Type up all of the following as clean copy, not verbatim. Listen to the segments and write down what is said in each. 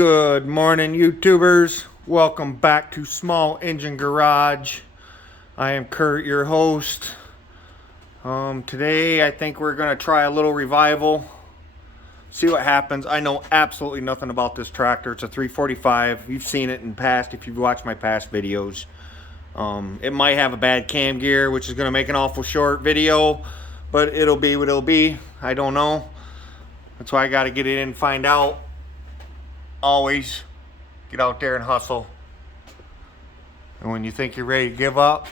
Good morning, YouTubers. Welcome back to Small Engine Garage. I am Kurt, your host. Today I think we're gonna try a little revival. See what happens. I know absolutely nothing about this tractor. It's a 345. You've seen it in the past if you've watched my past videos. It might have a bad cam gear, which is gonna make an awful short video, but it'll be what it'll be. I don't know. That's why I gotta get it in and find out. Always get out there and hustle. And when you think you're ready to give up,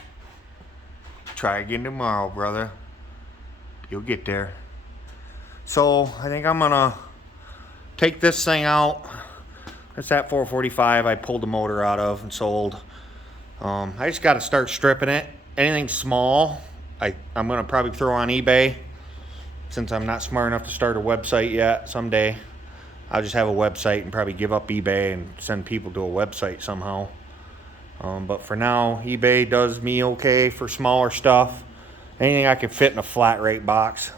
try again tomorrow, brother. You'll get there. So I think I'm gonna take this thing out. It's that 445 I pulled the motor out of and sold. I just gotta start stripping it. Anything small, I'm gonna probably throw on eBay. Since I'm not smart enough to start a website yet, someday I'll just have a website and probably give up eBay and send people to a website somehow. But for now, eBay does me okay for smaller stuff. Anything I can fit in a flat rate box,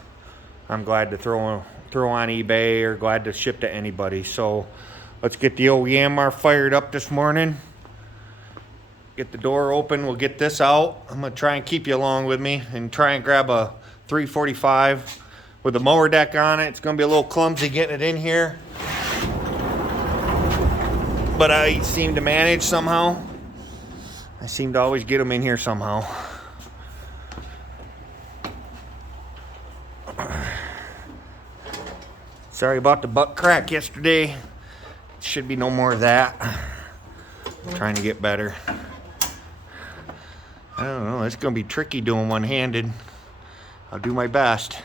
I'm glad to throw on eBay or glad to ship to anybody. So let's get the old Yanmar fired up this morning. Get the door open, we'll get this out. I'm gonna try and keep you along with me and try and grab a 345 with the mower deck on it. It's gonna be a little clumsy getting it in here, but I seem to manage somehow. I seem to always get them in here somehow. Sorry about the butt crack yesterday. Should be no more of that. I'm trying to get better. I don't know, it's gonna be tricky doing one-handed. I'll do my best.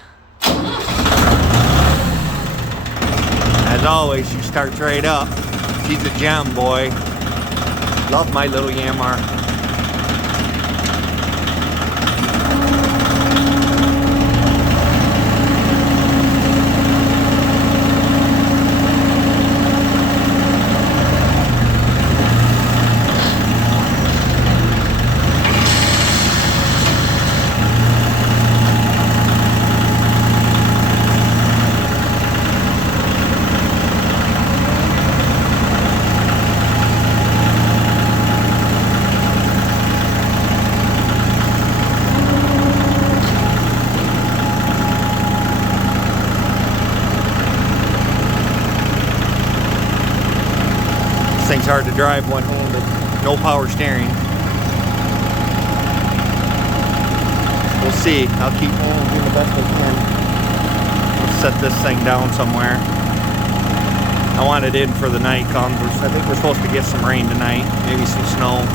As always, she starts right up. She's a gem, boy. Love my little Yanmar. This thing's hard to drive one-handed. No power steering. We'll see. I'll keep doing the best I can. Let's set this thing down somewhere. I want it in for the night comes. I think we're supposed to get some rain tonight. Maybe some snow.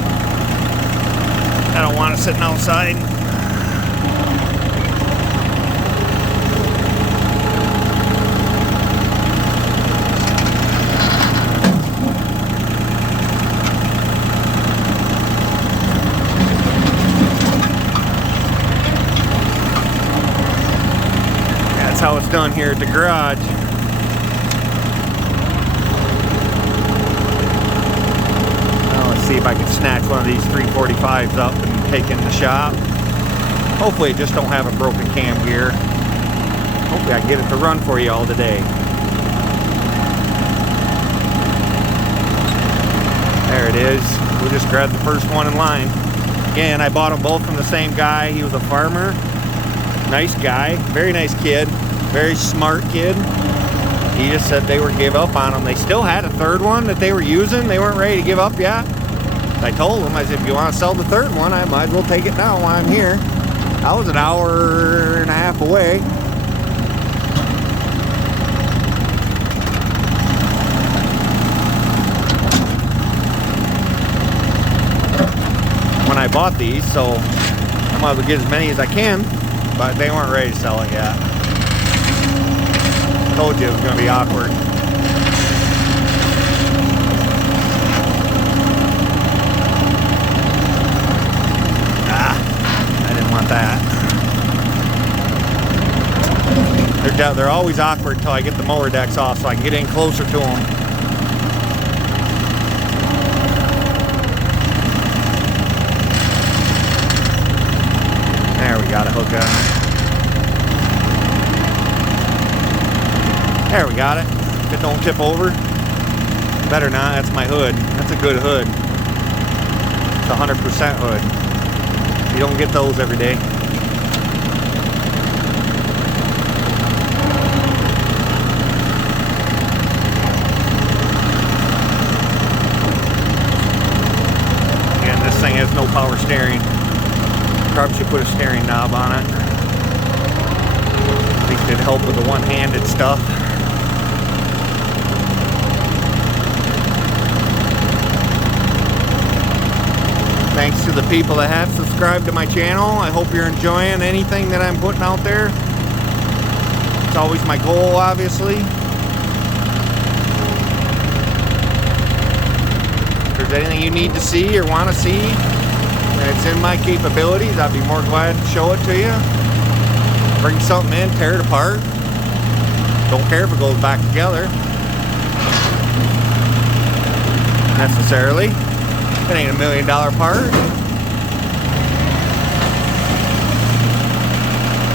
I don't want it sitting outside. How it's done here at the garage. Well, let's see if I can snatch one of these 345s up and take it in the shop. Hopefully it just don't have a broken cam gear. Hopefully I can get it to run for you all today. There it is. We'll just grab the first one in line. Again, I bought them both from the same guy. He was a farmer. Nice guy. Very nice kid. Very smart kid. He just said they were give up on them. They still had a third one that they were using. They weren't ready to give up yet. I told him, I said, if you want to sell the third one, I might as well take it now while I'm here. I was an hour and a half away. When I bought these, so I might as well get as many as I can, but they weren't ready to sell it yet. Told you it was going to be awkward. I didn't want that. They're always awkward until I get the mower decks off so I can get in closer to them. There, we got a hook on it. There, we got it. If it don't tip over. Better not, that's my hood. That's a good hood. It's a 100% hood. You don't get those every day. Again, this thing has no power steering. Probably should put a steering knob on it. I think it'd help with the one-handed stuff. Thanks to the people that have subscribed to my channel. I hope you're enjoying anything that I'm putting out there. It's always my goal, obviously. If there's anything you need to see or want to see that's in my capabilities, I'd be more glad to show it to you. Bring something in, tear it apart. Don't care if it goes back together. Necessarily. It ain't $1 million part.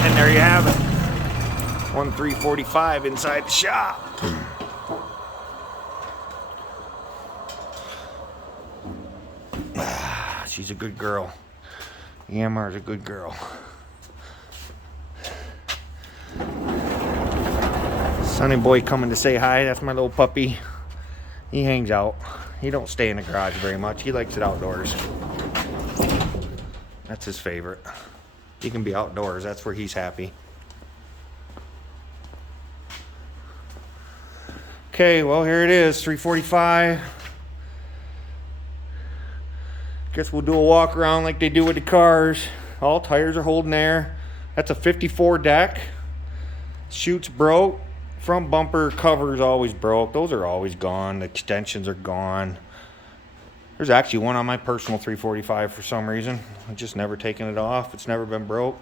And there you have it. 345 inside the shop. She's a good girl. Yamar's a good girl. Sonny boy coming to say hi. That's my little puppy. He hangs out. He don't stay in the garage very much. He likes it outdoors. That's his favorite. He can be outdoors. That's where he's happy. Okay, well, here it is, 345. Guess we'll do a walk around like they do with the cars. All tires are holding air. That's a 54 deck. Chute's broke. Front bumper cover's always broke. Those are always gone. The extensions are gone. There's actually one on my personal 345 for some reason. I've just never taken it off. It's never been broke.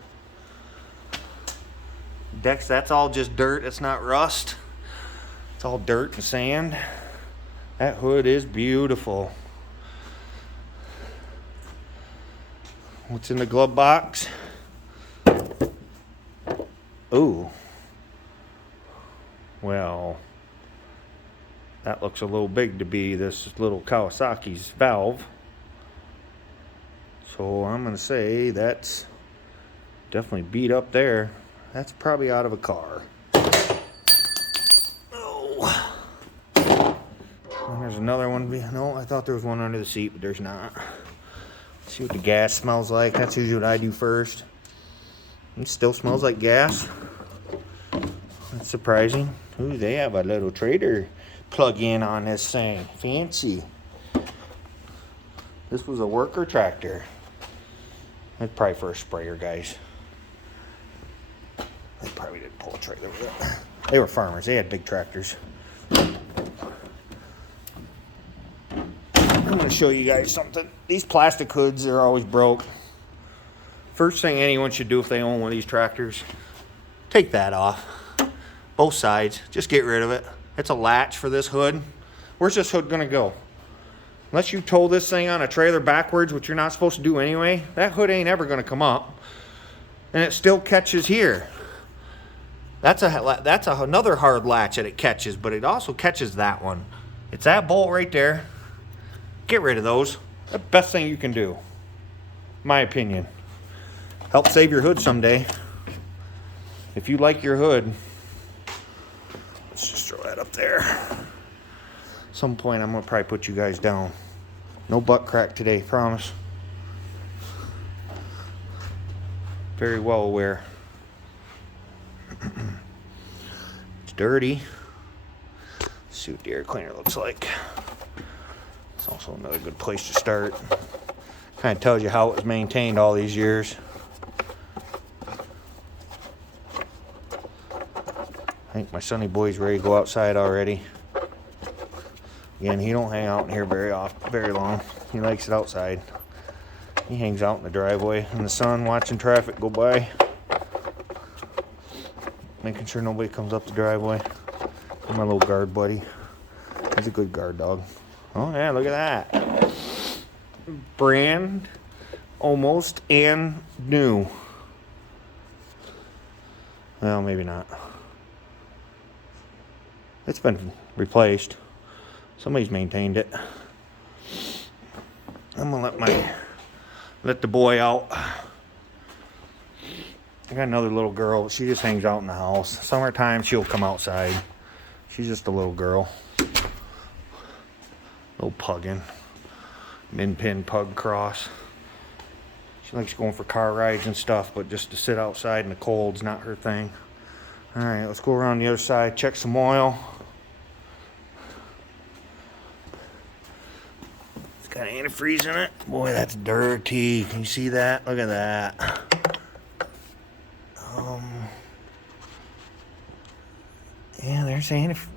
Decks, that's all just dirt. It's not rust. It's all dirt and sand. That hood is beautiful. What's in the glove box? Ooh. Well, that looks a little big to be this little Kawasaki's valve. So I'm going to say that's definitely beat up there. That's probably out of a car. Oh. And there's another one. No, I thought there was one under the seat, but there's not. Let's see what the gas smells like. That's usually what I do first. It still smells like gas. That's surprising. Ooh, they have a little trader plug-in on this thing. Fancy. This was a worker tractor. That's probably for a sprayer, guys. They probably didn't pull a trailer with it. They were farmers. They had big tractors. I'm going to show you guys something. These plastic hoods are always broke. First thing anyone should do if they own one of these tractors, take that off. Both sides. Just get rid of it. It's a latch for this hood. Where's this hood gonna go? Unless you tow this thing on a trailer backwards, which you're not supposed to do anyway, that hood ain't ever gonna come up. And it still catches here. That's another hard latch that it catches, but it also catches that one. It's that bolt right there. Get rid of those. The best thing you can do. My opinion. Help save your hood someday. If you like your hood, let's just throw that up there. At some point, I'm going to probably put you guys down. No butt crack today, promise. Very well aware. It's dirty. Let's see what the air cleaner looks like. It's also another good place to start. Kind of tells you how it was maintained all these years. I think my sonny boy's ready to go outside already. Again, he don't hang out in here very long. He likes it outside. He hangs out in the driveway in the sun, watching traffic go by, making sure nobody comes up the driveway. My little guard buddy. He's a good guard dog. Oh yeah, look at that. Brand almost and new. Well, maybe not. It's been replaced. Somebody's maintained it. I'm gonna let the boy out. I got another little girl. She just hangs out in the house. Summertime, she'll come outside. She's just a little girl. Little puggin. Min pin pug cross. She likes going for car rides and stuff, but just to sit outside in the cold's not her thing. Alright, let's go around the other side, check some oil. It's got antifreeze in it. Boy, that's dirty. Can you see that? Look at that. Yeah, there's antifreeze.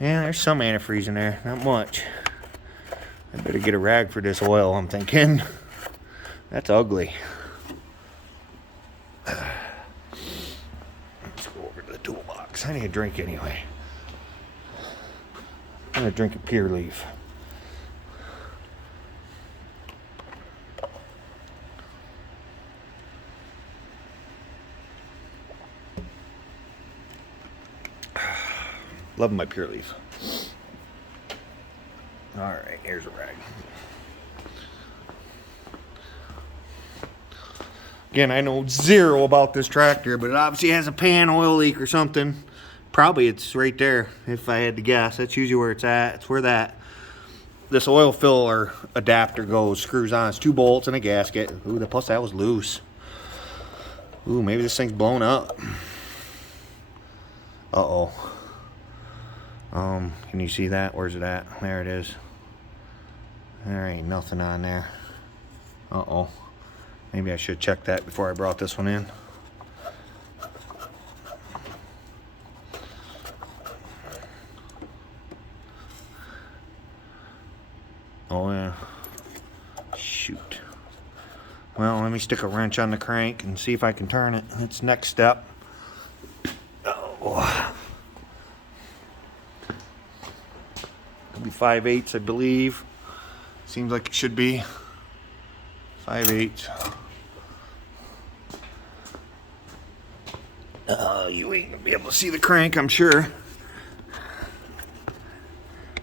Yeah, there's some antifreeze in there. Not much. I better get a rag for this oil, I'm thinking. That's ugly. Let's go over to the toolbox. I need a drink anyway. I'm gonna drink a Pure Leaf. Love my Pure Leaf. Alright, here's a rag. Again, I know zero about this tractor, but it obviously has a pan oil leak or something. Probably it's right there, if I had to guess. That's usually where it's at. It's where this oil filler adapter goes, screws on. It's 2 bolts and a gasket. Ooh, plus that was loose. Ooh, maybe this thing's blown up. Uh-oh. Can you see that? Where's it at? There it is. There ain't nothing on there. Uh-oh. Maybe I should check that before I brought this one in. Oh yeah. Shoot. Well, let me stick a wrench on the crank and see if I can turn it. That's next step. Oh. It'll be 5/8, I believe. Seems like it should be 5/8. You ain't gonna be able to see the crank, I'm sure.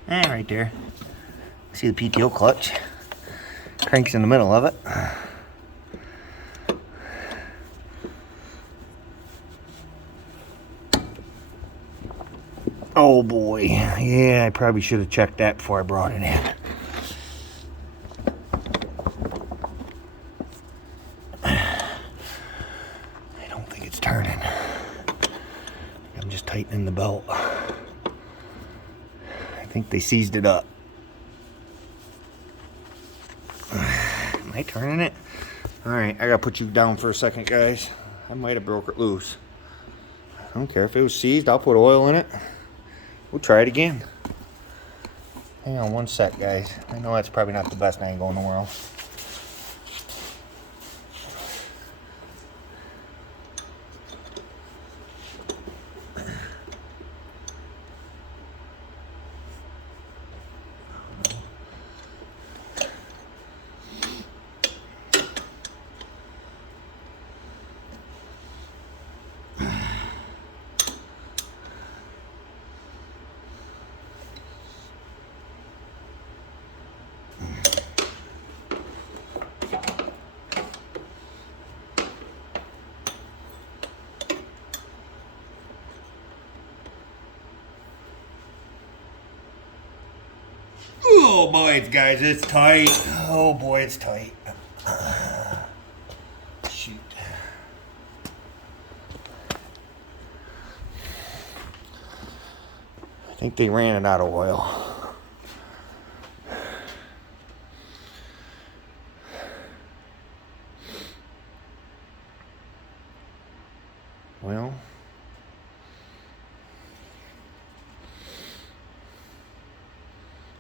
Right there. See the PTO clutch. Crank's in the middle of it. Oh boy. Yeah, I probably should have checked that before I brought it in. I don't think it's turning. I'm just tightening the belt. I think they seized it up. Am I turning it? Alright, I gotta put you down for a second, guys. I might have broke it loose. I don't care if it was seized, I'll put oil in it. We'll try it again. Hang on one sec, guys. I know that's probably not the best angle in the world. Oh boy, guys, it's tight. Oh boy, it's tight. Shoot. I think they ran it out of oil. Well,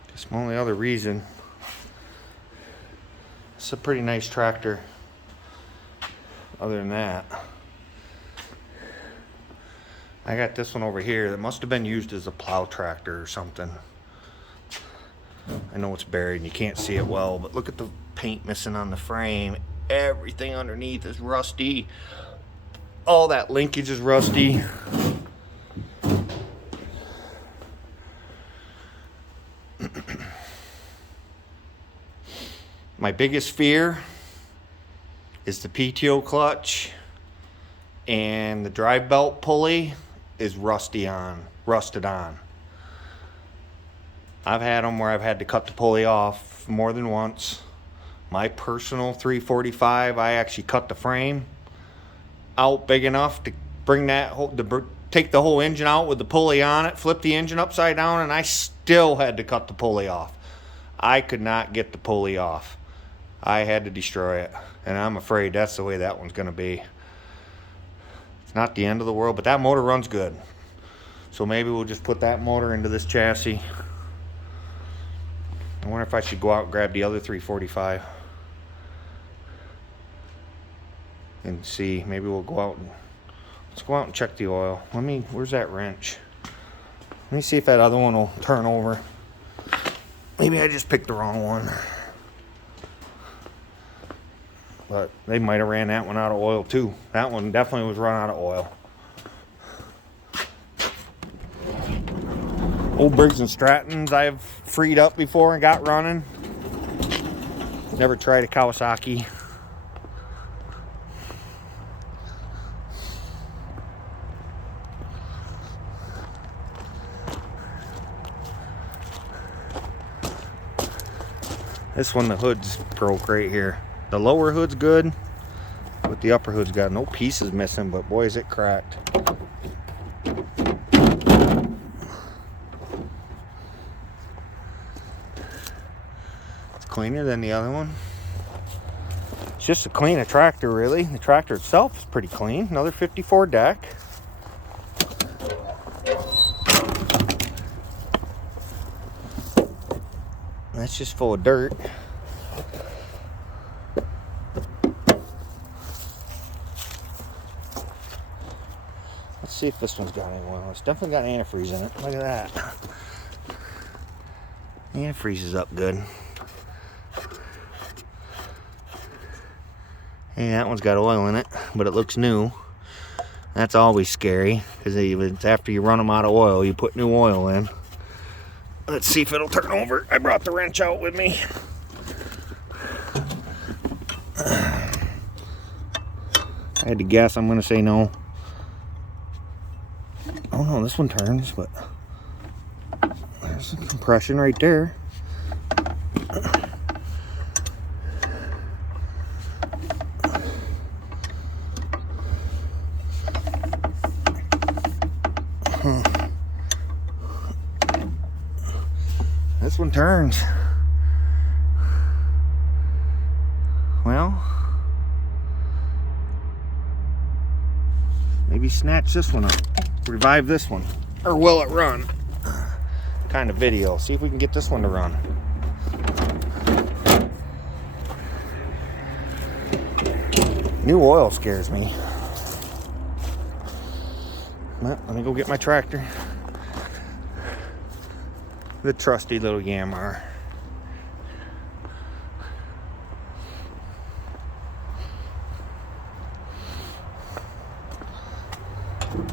guess my only other reason, it's a pretty nice tractor. Other than that, I got this one over here that must have been used as a plow tractor or something. I know it's buried and you can't see it well, but look at the paint missing on the frame. Everything underneath is rusty. All that linkage is rusty. My biggest fear is the PTO clutch and the drive belt pulley is rusted on. I've had them where I've had to cut the pulley off more than once. My personal 345, I actually cut the frame out big enough to bring that take the whole engine out with the pulley on it, flip the engine upside down, and I still had to cut the pulley off. I could not get the pulley off. I had to destroy it, and I'm afraid that's the way that one's going to be. It's not the end of the world, but that motor runs good. So maybe we'll just put that motor into this chassis. I wonder if I should go out and grab the other 345 and see. Maybe we'll go out and let's go out and check the oil. Where's that wrench? Let me see if that other one will turn over. Maybe I just picked the wrong one. But they might have ran that one out of oil too. That one definitely was run out of oil. Old Briggs and Strattons I've freed up before and got running. Never tried a Kawasaki. This one, the hood's broke right here. The lower hood's good, but the upper hood's got no pieces missing, but boy is it cracked. It's cleaner than the other one. It's just to clean a tractor, really. The tractor itself is pretty clean. Another 54 deck. That's just full of dirt. Let's see if this one's got any oil. It's definitely got antifreeze in it. Look at that. Antifreeze is up good. Hey, that one's got oil in it, but it looks new. That's always scary, because after you run them out of oil, you put new oil in. Let's see if it'll turn over. I brought the wrench out with me. I had to guess. I'm going to say no. Oh no, this one turns, but there's some compression right there. This one turns. Well, maybe snatch this one up, revive this one, or will it run? Kind of video. See if we can get this one to run. New oil scares me. Well, let me go get my tractor. The trusty little Yamaha.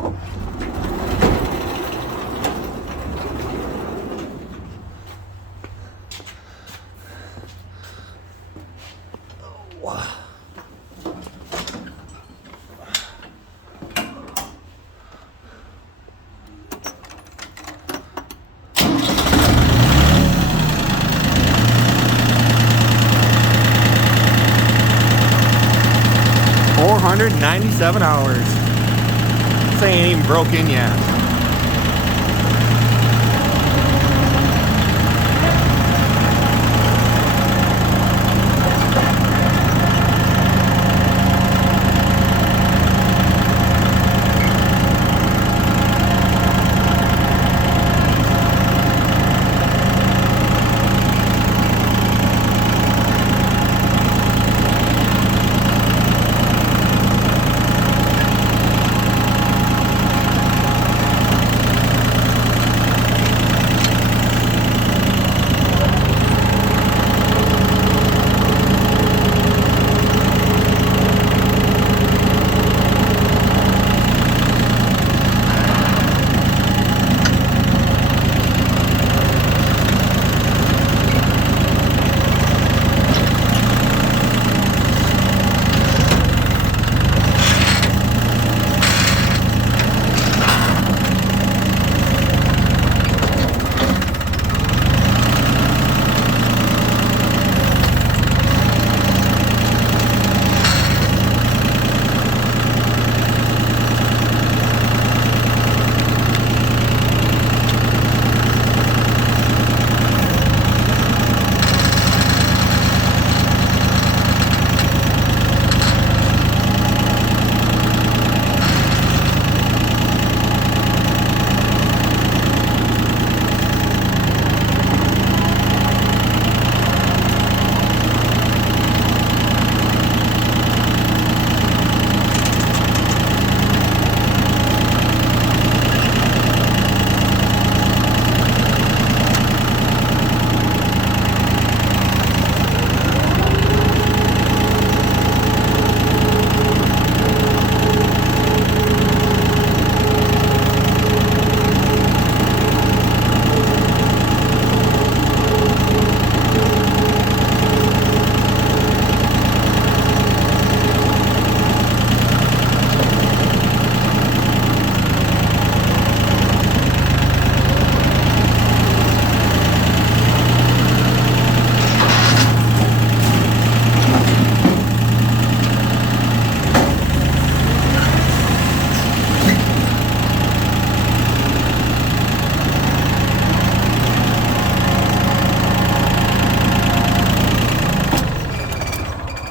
Oh. 497 hours. This ain't even broken yet.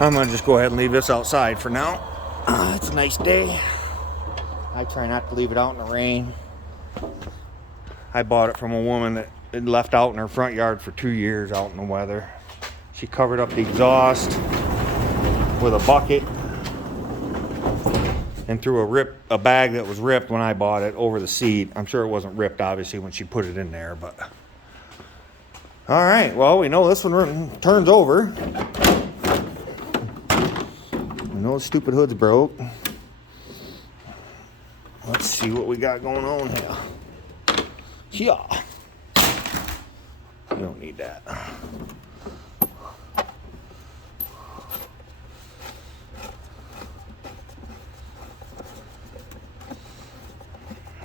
I'm gonna just go ahead and leave this outside for now. It's a nice day. I try not to leave it out in the rain. I bought it from a woman that had left out in her front yard for 2 years out in the weather. She covered up the exhaust with a bucket and threw a bag that was ripped when I bought it over the seat. I'm sure it wasn't ripped, obviously, when she put it in there, but... All right, well, we know this one turns over. We know the stupid hood's broke. Let's see what we got going on here. Yeah. We don't need that.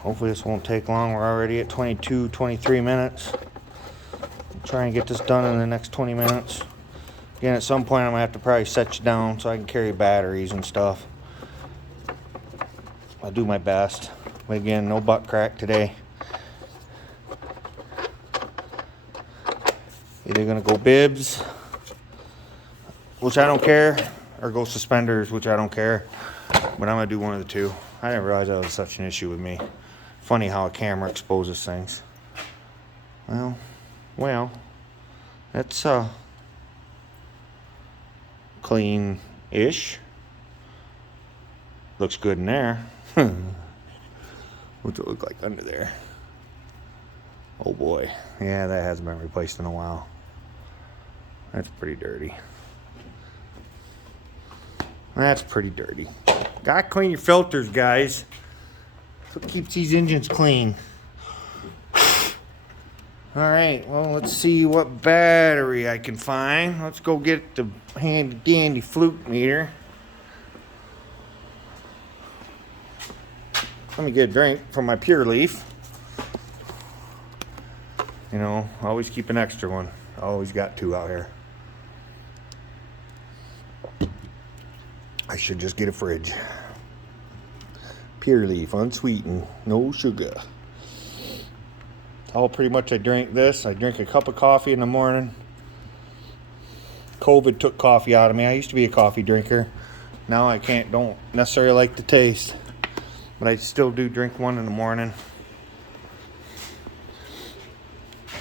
Hopefully this won't take long. We're already at 22, 23 minutes. I'll try and get this done in the next 20 minutes. Again, at some point I'm gonna have to probably set you down so I can carry batteries and stuff. I'll do my best. But again, no butt crack today. Either gonna go bibs, which I don't care, or go suspenders, which I don't care. But I'm gonna do one of the two. I didn't realize that was such an issue with me. Funny how a camera exposes things. Well, that's clean-ish. Looks good in there. What's it look like under there? Oh boy. Yeah, that hasn't been replaced in a while. That's pretty dirty. That's pretty dirty. Gotta clean your filters, guys. That's what keeps these engines clean. Alright, well, let's see what battery I can find. Let's go get the handy dandy flute meter. Let me get a drink from my Pure Leaf. You know, always keep an extra one. Always got two out here. I should just get a fridge. Pure Leaf, unsweetened, no sugar. That's all pretty much I drink this. I drink a cup of coffee in the morning. COVID took coffee out of me. I used to be a coffee drinker. Now I don't necessarily like the taste. But I still do drink one in the morning.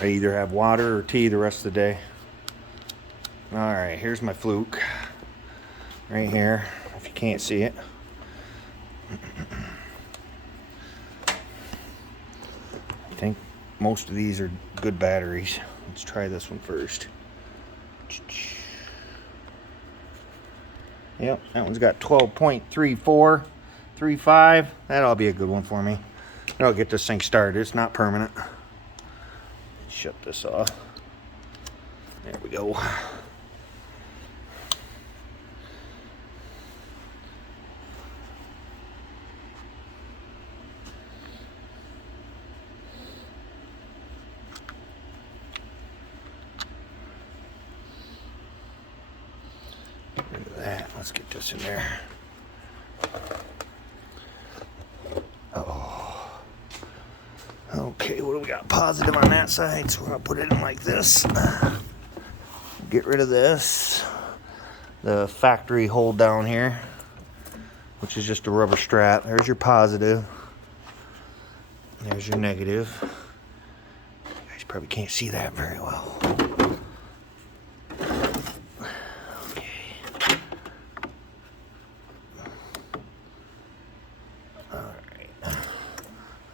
I either have water or tea the rest of the day. Alright, here's my fluke. Right here, if you can't see it. I think most of these are good batteries. Let's try this one first. Yep, that one's got 12.3435. That'll be a good one for me. I'll get this thing started. It's not permanent. Shut this off. There we go. Look at that. Let's get this in there. Oh. Okay, what do we got? Positive on that side, so we're gonna put it in like this. Get rid of this. The factory hold down here, which is just a rubber strap. There's your positive. There's your negative. You guys probably can't see that very well.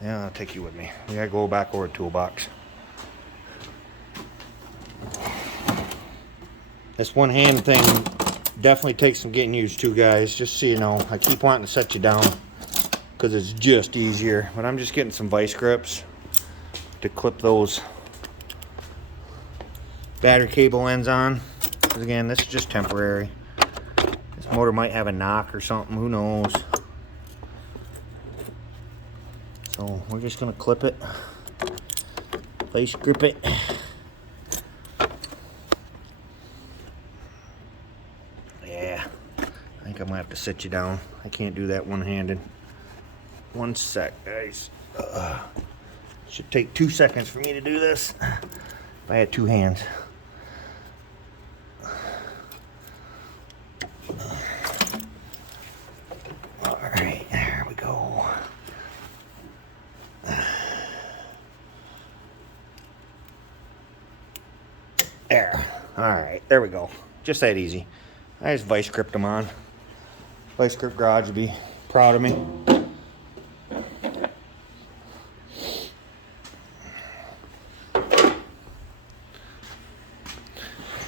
Yeah, I'll take you with me. We gotta go back over to toolbox. This one hand thing definitely takes some getting used to, guys. Just so you know, I keep wanting to set you down because it's just easier. But I'm just getting some vice grips to clip those battery cable ends on. Because again, this is just temporary. This motor might have a knock or something. Who knows? So we're just gonna clip it, vice grip it. Yeah, I think I'm gonna have to sit you down. I can't do that one-handed. One sec, guys. Should take 2 seconds for me to do this if I had two hands. There. Alright, there we go. Just that easy. I just vice gripped them on. Vice grip garage would be proud of me.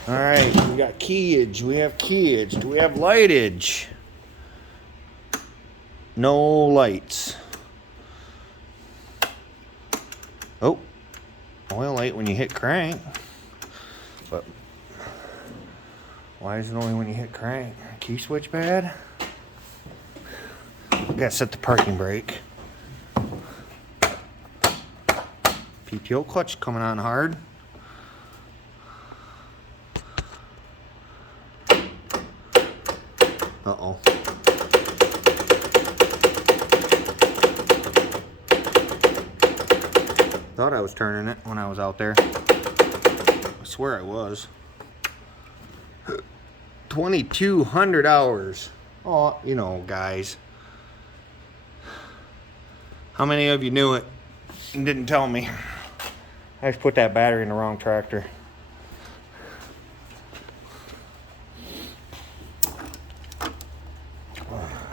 Alright, we got keyage, we have keyage, do we have lightage? No lights. Oh, oil light when you hit crank. But why is it only when you hit crank? Key switch bad? We gotta set the parking brake. PTO clutch coming on hard. Uh-oh. Thought I was turning it when I was out there. I swear I was. 2,200 hours. Oh, you know, guys. How many of you knew it and didn't tell me? I just put that battery in the wrong tractor.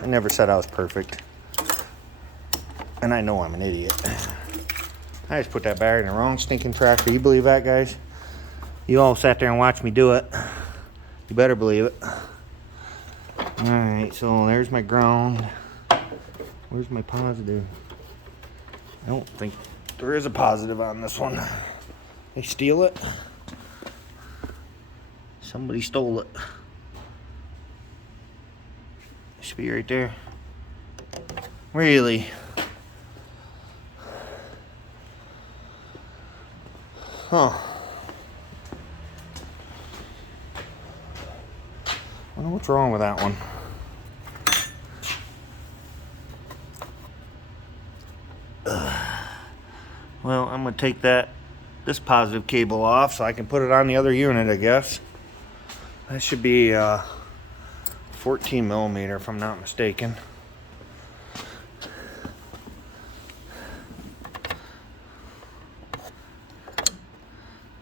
I never said I was perfect. And I know I'm an idiot. I just put that battery in the wrong stinking tractor. You believe that, guys? You all sat there and watched me do it. You better believe it. Alright, so there's my ground. Where's my positive? I don't think there is a positive on this one. They steal it? Somebody stole it. Should be right there. Really? Huh. I wonder what's wrong with that one. Well, I'm gonna take this positive cable off so I can put it on the other unit, I guess. That should be 14 millimeter if I'm not mistaken.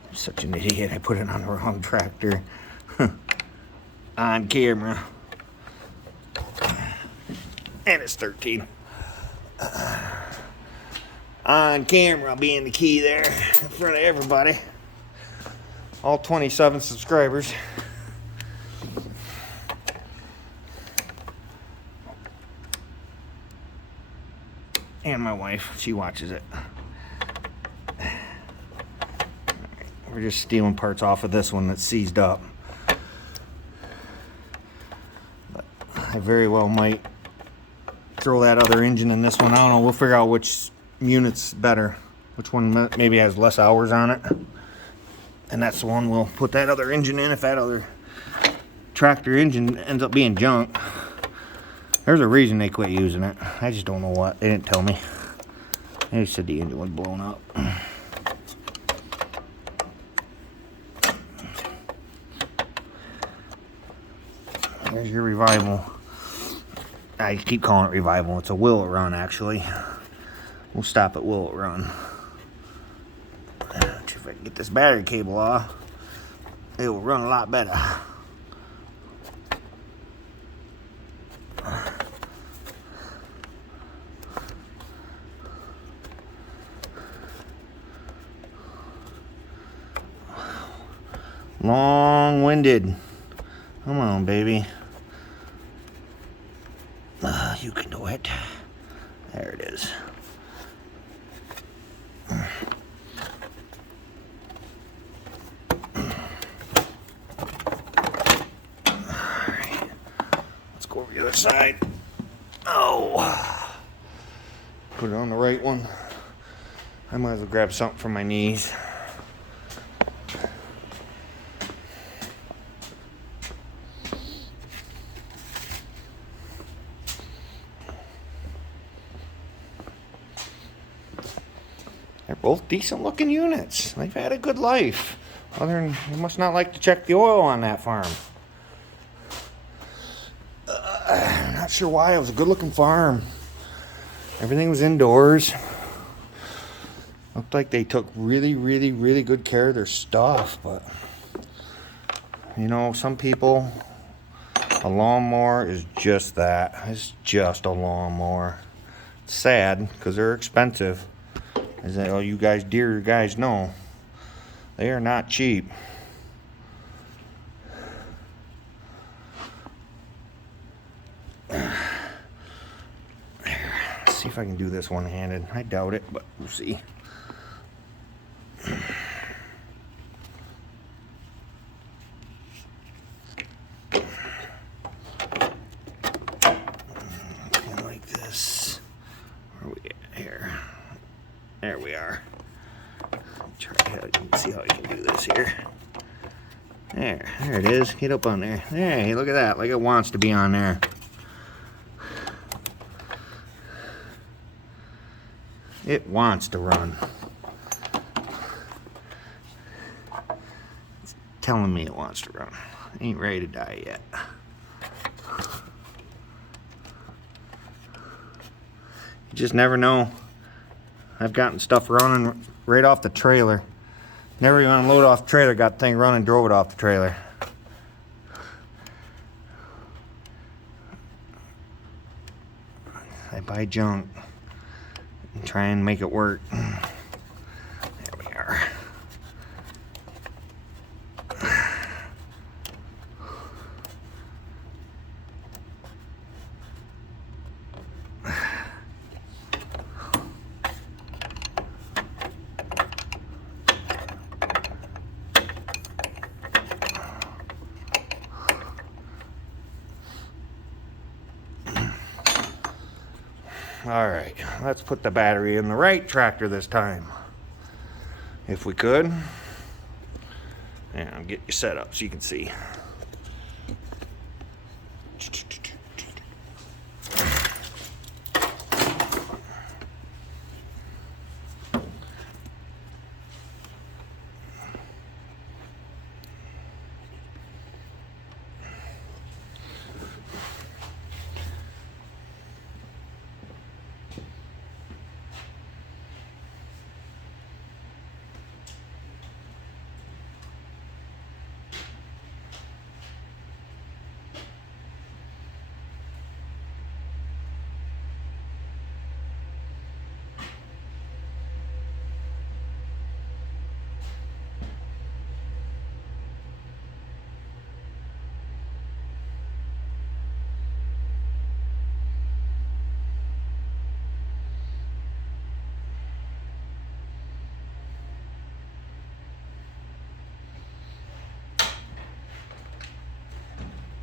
I'm such an idiot. I put it on the wrong tractor. On camera. And it's 13. On camera being the key there in front of everybody. All 27 subscribers. And my wife, she watches it. We're just stealing parts off of this one that's seized up. But I very well might throw that other engine in this one. I don't know, we'll figure out which unit's better. Which one maybe has less hours on it. And that's the one we'll put that other engine in if that other tractor engine ends up being junk. There's a reason they quit using it. I just don't know what. They didn't tell me. They just said the engine was blown up. There's your revival. I keep calling it revival. It's a will it run, actually. We'll stop at will it run. If I can get this battery cable off, it will run a lot better. Long-winded. Come on, baby. You can do it. There it is. Alright. Let's go over the other side. Oh. Put it on the right one. I might as well grab something from my knees. They're both decent looking units. They've had a good life. Other than you must not like to check the oil on that farm. I'm not sure why. It was a good looking farm. Everything was indoors. Looked like they took really, really, really good care of their stuff, but You know, some people, a lawnmower is just that. It's just a lawnmower. It's sad because they're expensive. As all you guys, Deere guys, know, they are not cheap. Let's see if I can do this one-handed. I doubt it, but we'll see. Like this. Where are we at here? There we are. Try to see how I can do this here. There it is. Get up on there. Hey, look at that. Like it wants to be on there. It wants to run. It's telling me it wants to run. Ain't ready to die yet. You just never know. I've gotten stuff running right off the trailer. Never even unloaded off the trailer, got the thing running, drove it off the trailer. I buy junk and try and make it work. There we are. All right, let's put the battery in the right tractor this time, if we could. And I'll get you set up so you can see.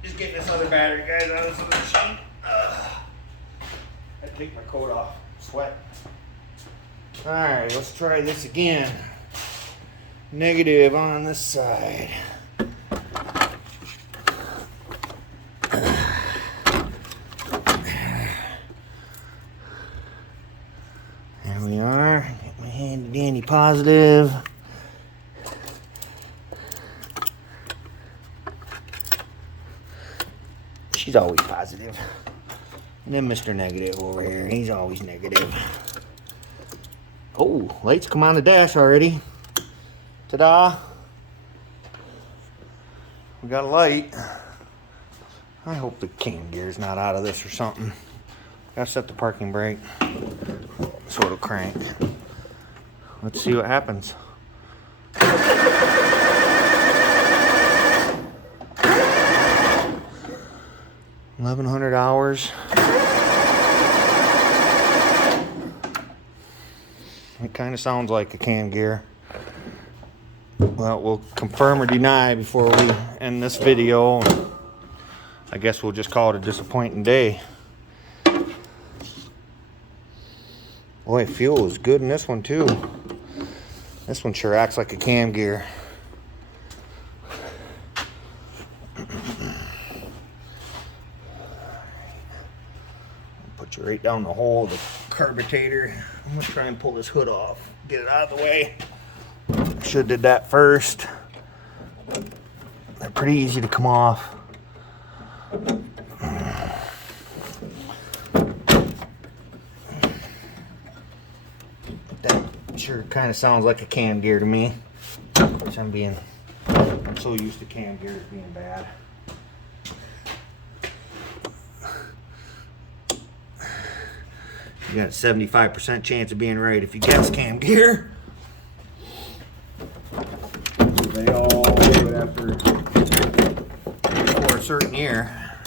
Just getting this other battery, guys, out of this other machine. I had to take my coat off. Sweat. Alright, let's try this again. Negative on this side. There we are. Get my handy dandy positive. She's always positive. And then Mr. Negative over here, he's always negative. Oh, lights come on the dash already. Ta-da! We got a light. I hope the cane gear's not out of this or something. Gotta set the parking brake so it'll crank. Let's see what happens. 1,100 hours. It kind of sounds like a cam gear. Well, we'll confirm or deny before we end this video. I guess we'll just call it a disappointing day. Boy, fuel is good in this one too. This one sure acts like a cam gear. Put you right down the hole of the carburetor. I'm gonna try and pull this hood off, get it out of the way. Should have did that first. They're pretty easy to come off. That sure kind of sounds like a cam gear to me, which I'm being I'm so used to cam gears being bad. You got a 75% chance of being right if you guess cam gear. They all do it after for a certain year.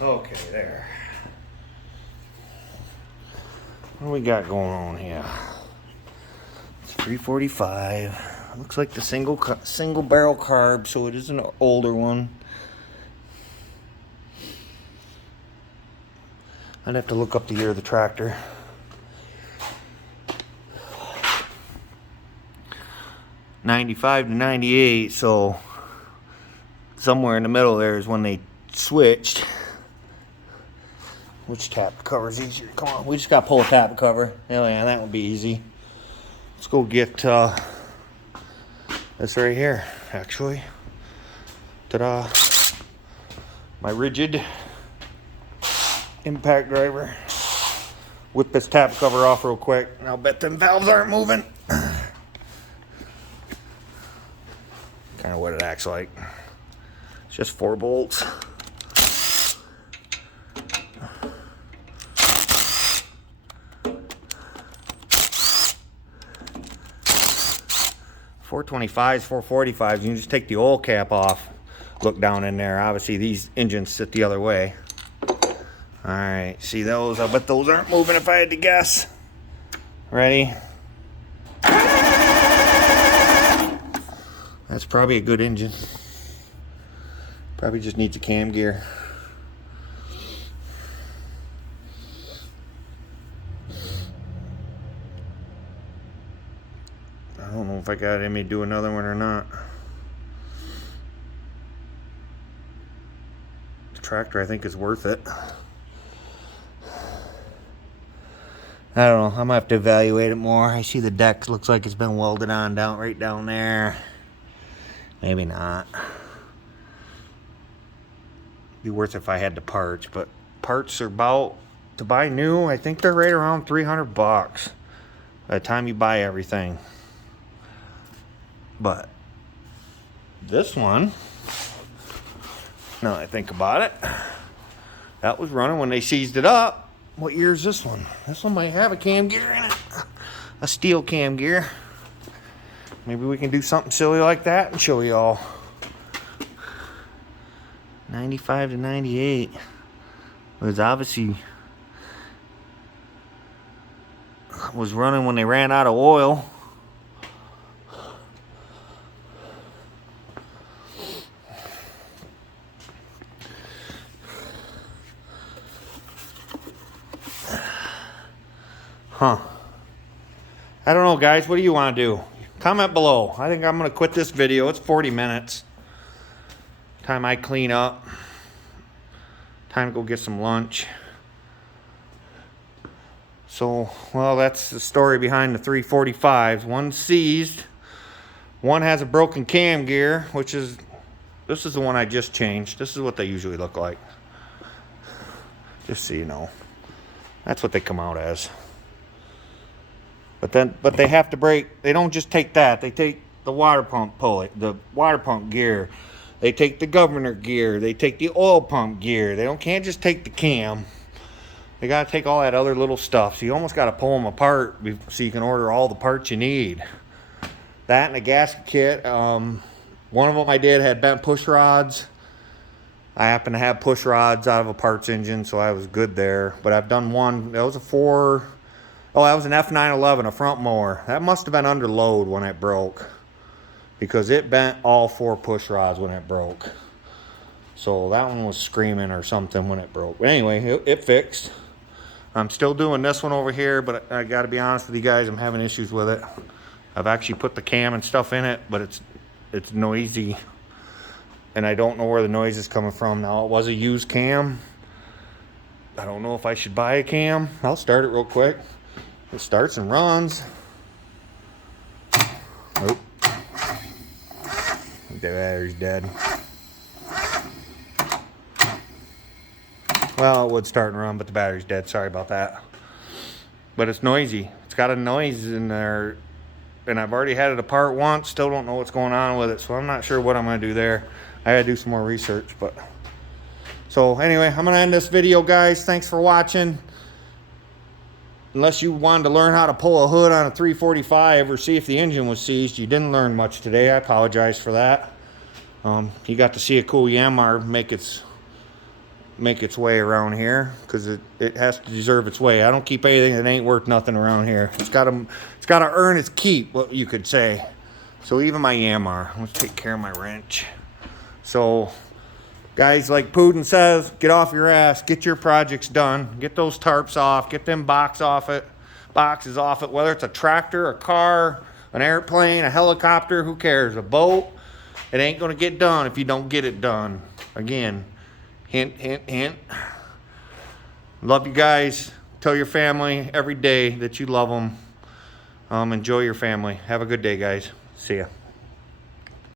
Okay, there. What do we got going on here? It's 345. Looks like the single barrel carb, so it is an older one. I'd have to look up the year of the tractor. '95 to '98, so somewhere in the middle there is when they switched. Which tap cover is easier? Come on, we just got to pull a tap cover. Hell yeah, that would be easy. Let's go get this right here, actually. Ta-da. My rigid impact driver. Whip this tap cover off real quick, and I'll bet them valves aren't moving. Kind of what it acts like. It's just 4 bolts. .425s, 445s, you can just take the oil cap off. Look down in there. Obviously these engines sit the other way. Alright, see those? I bet those aren't moving if I had to guess. Ready? That's probably a good engine. Probably just needs a cam gear. I don't know if I got it in me to do another one or not. The tractor, I think, is worth it. I don't know. I might have to evaluate it more. I see the deck looks like it's been welded on right down there. Maybe not. Be worth it if I had the parts, but parts are about, to buy new, I think they're right around $300 by the time you buy everything. But this one, now that I think about it, that was running when they seized it up. What year is this one? This one might have a cam gear in it. A steel cam gear. Maybe we can do something silly like that and show y'all. 95 to 98. It was obviously was running when they ran out of oil. Huh. I don't know, guys. What do you want to do? Comment below. I think I'm going to quit this video. It's 40 minutes. Time I clean up. Time to go get some lunch. So, well, that's the story behind the 345s. One seized. One has a broken cam gear, which is, this is the one I just changed. This is what they usually look like. Just so you know. That's what they come out as. But they have to break. They don't just take that. They take the water pump pulley, the water pump gear. They take the governor gear. They take the oil pump gear. Can't just take the cam. They got to take all that other little stuff. So you almost got to pull them apart so you can order all the parts you need. That and a gasket kit. One of them I did had bent push rods. I happen to have push rods out of a parts engine, so I was good there. But I've done one. That was a that was an F911, a front mower. That must have been under load when it broke, because it bent all 4 push rods when it broke. So that one was screaming or something when it broke. But anyway, it fixed. I'm still doing this one over here, but I got to be honest with you guys, I'm having issues with it. I've actually put the cam and stuff in it, but it's noisy, and I don't know where the noise is coming from. Now, it was a used cam. I don't know if I should buy a cam. I'll start it real quick. It starts and runs. Nope. The battery's dead. Well, it would start and run, but the battery's dead. Sorry about that. But it's noisy. It's got a noise in there, and I've already had it apart once. Still don't know what's going on with it, so I'm not sure what I'm gonna do there. I gotta do some more research, but so anyway, I'm gonna end this video, guys. Thanks for watching. Unless you wanted to learn how to pull a hood on a 345 or see if the engine was seized, you didn't learn much today. I apologize for that. You got to see a cool Yanmar make its way around here, because it has to deserve its way. I don't keep anything that ain't worth nothing around here. It's got to earn its keep, what you could say. So even my Yanmar. Let's take care of my wrench. So guys, like Putin says, get off your ass, get your projects done, get those tarps off, get them boxes off it, whether it's a tractor, a car, an airplane, a helicopter, who cares, a boat. It ain't gonna get done if you don't get it done. Again, hint, hint, hint. Love you guys. Tell your family every day that you love them. Enjoy your family. Have a good day, guys. See ya.